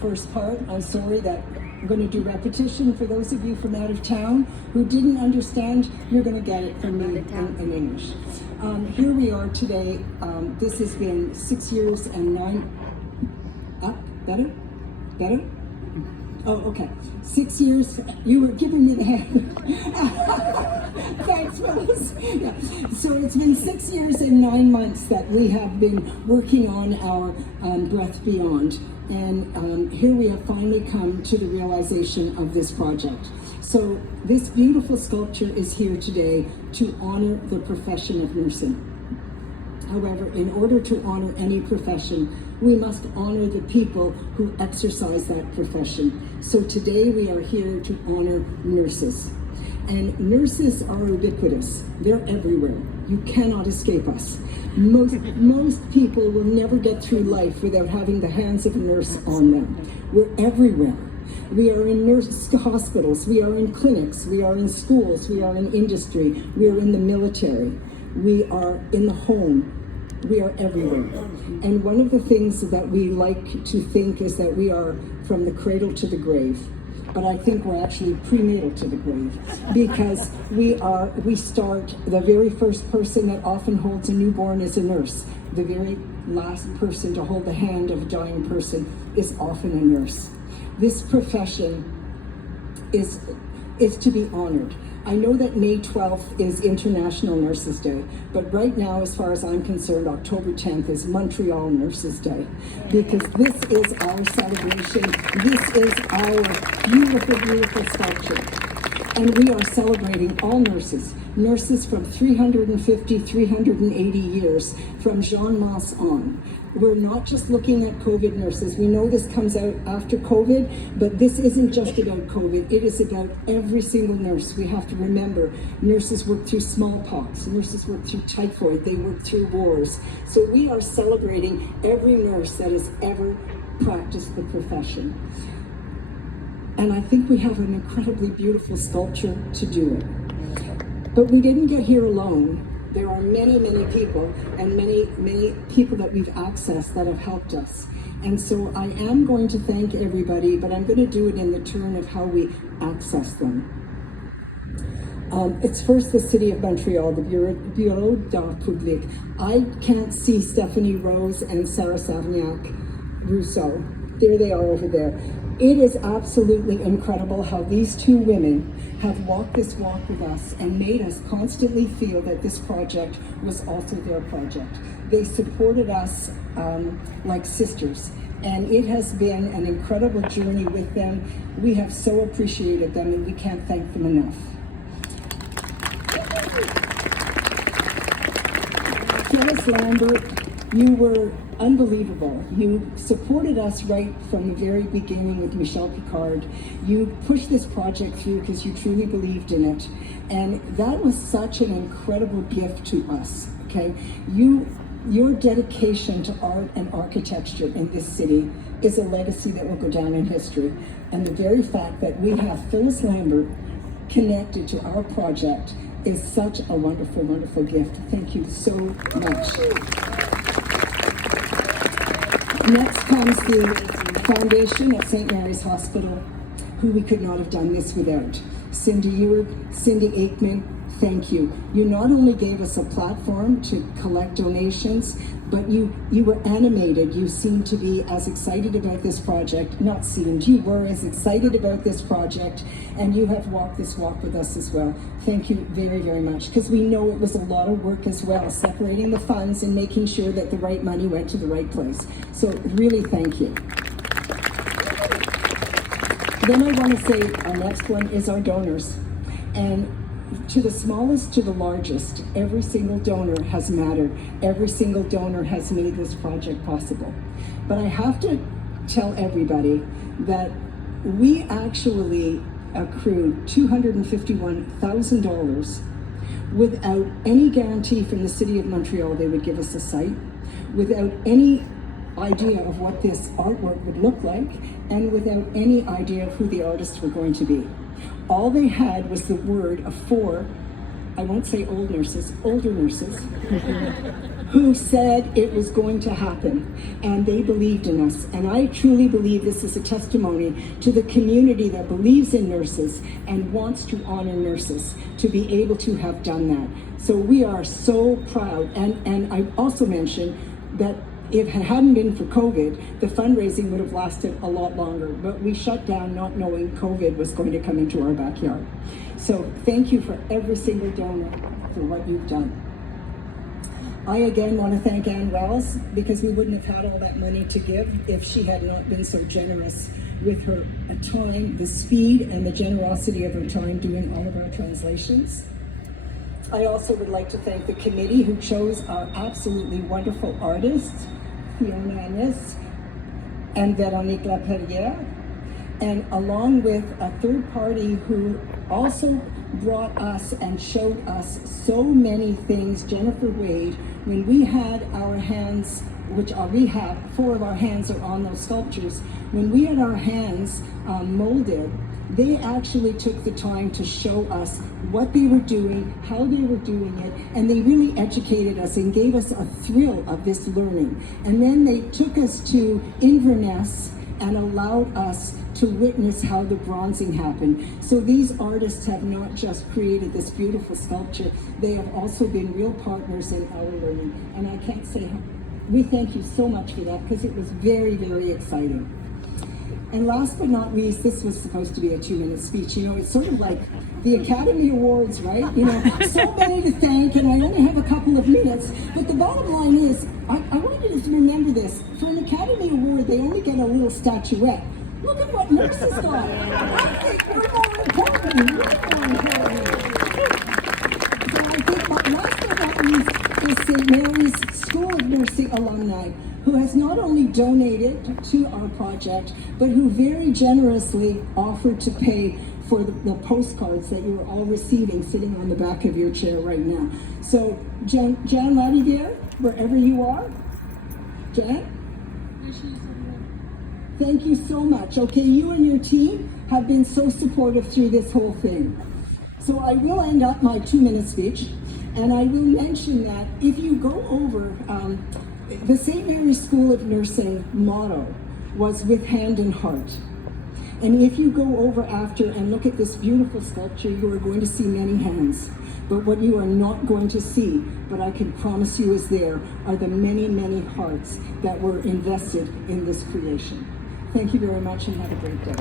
first part. I'm sorry that I'm going to do repetition for those of you from out of town who didn't understand. You're going to get it from me in English. Here we are today. This has been 6 years and 9. Up, better, better. Oh, okay. 6 years. You were giving me the hand. Thanks, Phyllis. Yeah. So it's been 6 years and 9 months that we have been working on our Breath Beyond. And here we have finally come to the realization of this project. So this beautiful sculpture is here today to honor the profession of nursing. However, in order to honor any profession, we must honor the people who exercise that profession. So today we are here to honor nurses. And nurses are ubiquitous. They're everywhere. You cannot escape us. Most people will never get through life without having the hands of a nurse on them. We're everywhere. We are in nurse hospitals, we are in clinics, we are in schools, we are in industry, we are in the military, we are in the home. We are everywhere. And one of the things that we like to think is that we are from the cradle to the grave. But I think we're actually prenatal to the grave, because we start, the very first person that often holds a newborn is a nurse. The very last person to hold the hand of a dying person is often a nurse. This profession is to be honored. I know that May 12th is International Nurses Day, but right now, as far as I'm concerned, October 10th is Montreal Nurses Day, because this is our celebration. This is our beautiful, beautiful sculpture. And we are celebrating all nurses, nurses from 350, 380 years, from Jean Mas on. We're not just looking at COVID nurses. We know this comes out after COVID, but this isn't just about COVID. It is about every single nurse. We have to remember, nurses work through smallpox, nurses work through typhoid, they work through wars. So we are celebrating every nurse that has ever practiced the profession. And I think we have an incredibly beautiful sculpture to do it. But we didn't get here alone. There are many, many people, and many, many people that we've accessed that have helped us. And so I am going to thank everybody, but I'm going to do it in the turn of how we access them. It's first the City of Montreal, the Bureau d'Art Public. I can't see Stephanie Rose and Sarah Savignac Rousseau. There they are over there. It is absolutely incredible how these two women have walked this walk with us and made us constantly feel that this project was also their project. They supported us like sisters, and it has been an incredible journey with them. We have so appreciated them, and we can't thank them enough. Phyllis Lambert, you were unbelievable. You supported us right from the very beginning with Michel Picard. You pushed this project through because you truly believed in it. And that was such an incredible gift to us, okay? Your dedication to art and architecture in this city is a legacy that will go down in history. And the very fact that we have Phyllis Lambert connected to our project is such a wonderful, wonderful gift. Thank you so much. Next comes the foundation at St. Mary's Hospital, who we could not have done this without. Cindy Ewert, Cindy Aikman, thank you. You not only gave us a platform to collect donations, but you were animated. You seemed to be as excited about this project, not seemed, you were as excited about this project, and you have walked this walk with us as well. Thank you very, very much, because we know it was a lot of work as well, separating the funds and making sure that the right money went to the right place. So really thank you. Then I want to say our next one is our donors. And to the smallest to the largest, every single donor has mattered. Every single donor has made this project possible. But I have to tell everybody that we actually accrued $251,000 without any guarantee from the City of Montreal they would give us a site, without any idea of what this artwork would look like, and without any idea of who the artists were going to be. All they had was the word of 4 I won't say old nurses, older nurses, who said it was going to happen, and they believed in us. And I truly believe this is a testimony to the community that believes in nurses and wants to honor nurses, to be able to have done that. So we are so proud. And I also mentioned that if it hadn't been for COVID, the fundraising would have lasted a lot longer, but we shut down not knowing COVID was going to come into our backyard. So thank you for every single donor for what you've done. I again want to thank Ann Wells, because we wouldn't have had all that money to give if she had not been so generous with her time, the speed and the generosity of her time doing all of our translations. I also would like to thank the committee who chose our absolutely wonderful artists, Fiona Annis and Véronique Laperrière, and along with a third party who also brought us and showed us so many things, Jennifer Wade. When we had our hands, which we have, 4 of our hands are on those sculptures, when we had our hands molded, they actually took the time to show us what they were doing, how they were doing it, and they really educated us and gave us a thrill of this learning. And then they took us to Inverness and allowed us to witness how the bronzing happened. So these artists have not just created this beautiful sculpture, they have also been real partners in our learning. And I can't say how, we thank you so much for that, because it was very, very exciting. And last but not least, this was supposed to be a 2-minute speech. You know, it's sort of like the Academy Awards, right? You know, so many to thank, and I only have a couple of minutes. But the bottom line is, I want you to remember this. For an Academy Award, they only get a little statuette. Look at what nurses got. I think we're more important. So I think last but not least is St. Mary's School of Nursing alumni, who has not only donated to our project, but who very generously offered to pay for the postcards that you're all receiving sitting on the back of your chair right now. So, Jan Lativiere, wherever you are, Jan? Thank you so much. Okay, you and your team have been so supportive through this whole thing. So I will end up my 2-minute speech, and I will mention that if you go over, the St. Mary's School of Nursing motto was with hand and heart. And if you go over after and look at this beautiful sculpture, you are going to see many hands. But what you are not going to see, but I can promise you is there, are the many, many hearts that were invested in this creation. Thank you very much and have a great day.